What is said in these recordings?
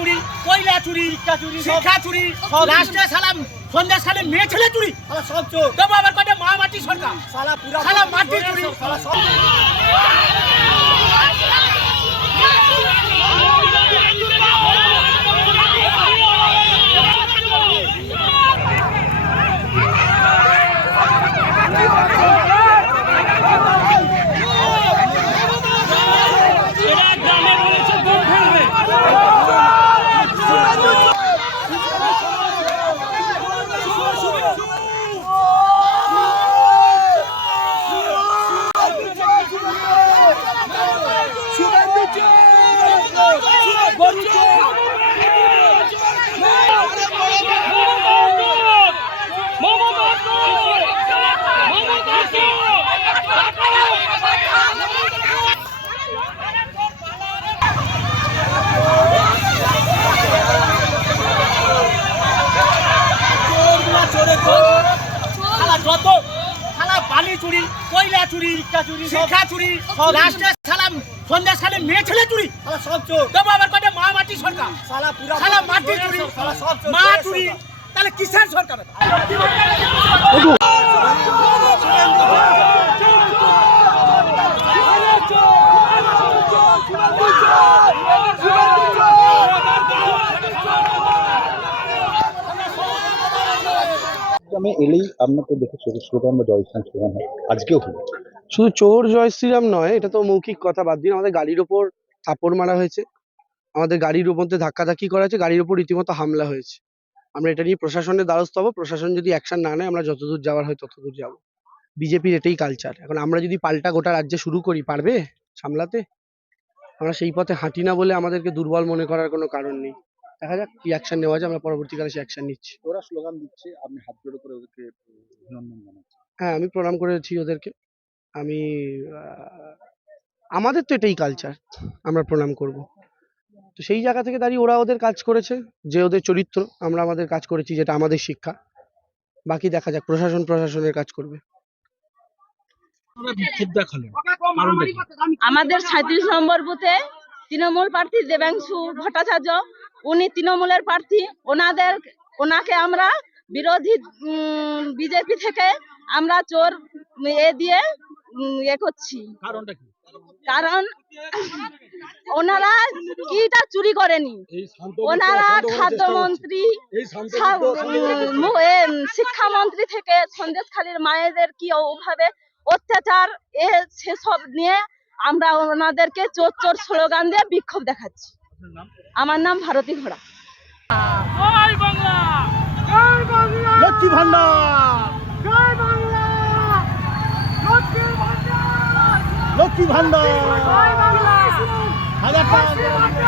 চুরি কয়লা চুরি শিক্ষা চুরি, শিক্ষা চুরি লাস্টে সালাম সন্ধ্যা সালে মেয়ে ছেলে চুরি সব চোর তবু আবার কটে মা মাটি সরকার সালা পুরা সালা মাটি চুরি। সালা সব কয়লা চুরি শিক্ষা চুরি, শিক্ষা চুরি লাস্টে সালাম সন্ধ্যা সালে মেয়ে ছেলে চুরি। শালা সব চোর। তবে আবার কয়টা মা মাটি সরকার? সালা পুরা সালা মাটি চুরি। শালা সব চোর। মা চুরি। তাহলে কিসের সরকার আমি এলেই আপনাকে দেখে চোখ স্লোগান বা জয় শ্রীরাম হয়। আজকেও হলো শুধু চোর, জয় শ্রীরাম নয়, এটা তো মৌখিক কথা বাদ দিন। আমাদের গাড়ির ওপর থাপড় মারা হয়েছে। আমাদের গাড়ির ওপর মধ্যে ধাক্কাধাক্কি করা হয়েছে। গাড়ির ওপর রীতিমতো হামলা হয়েছে। আমরা এটা নিয়ে প্রশাসনের দ্বারস্থ হব। প্রশাসন যদি অ্যাকশন না নেয়, আমরা যতদূর যাওয়ার হয় ততদূর যাব। বিজেপির এটাই কালচার এখন আমরা যদি পাল্টা গোটা রাজ্যে শুরু করি, পারবে সামলাতে? আমরা সেই পথে হাঁটি না বলে আমাদেরকে দুর্বল মনে করার কোনো কারণ নেই। দেখা যাক কি অ্যাকশন নেওয়া যায় আমরা পরবর্তীকালে সেই অ্যাকশন নিচ্ছি। ওরা স্লোগান দিচ্ছে আপনি হাত জোড়ো করে ওদেরকে অভিনন্দন জানাচ্ছেন হ্যাঁ আমি প্রণাম করেছি ওদেরকে। আমি আমাদের তো এটাই কালচার আমরা প্রণাম করব। তো সেই জায়গা থেকে দাঁড়িয়ে ওরা ওদের কাজ করেছে যে ওদের চরিত্র আমরা আমাদের কাজ করেছি যেটা আমাদের শিক্ষা। বাকি দেখা যাক প্রশাসন প্রশাসনের কাজ করবে? আমাদের সাঁত্রিশ নম্বর বুথে তৃণমূল প্রার্থী দেবাংশু ভট্টাচার্য উনি তৃণমূলের প্রার্থী। ওনাদের ওনাকে আমরা বিরোধী বিজেপি থেকে আমরা চোর এ দিয়ে এ করছি। কারণটা কি? কারণ ওনারা কিটা চুরি করেনি। ওনারা খাদ্যমন্ত্রী শিক্ষামন্ত্রী থেকে সন্দেশখালীর মায়েদের কি ওভাবে অত্যাচার এ সেসব নিয়ে আমরা ওনাদেরকে চোর চোর স্লোগান দিয়ে বিক্ষোভ দেখাচ্ছি। আমার নাম ভারতী ঘোড়া। লক্ষ্মী ভান্ডার। লক্ষ্মী ভান্ডার। হাজার টাকা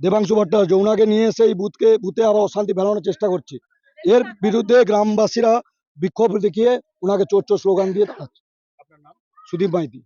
দেবাংশু ভট্টাচার্য ওনাকে নিয়ে এসে এই বুথকে, বুথে আরও অশান্তি ফেলানোর চেষ্টা করছে। এর বিরুদ্ধে গ্রামবাসীরা বিক্ষোভ দেখিয়ে ওনাকে চোর চোর স্লোগান দিয়ে দাঁড়াচ্ছে সুদীপ মাইতি।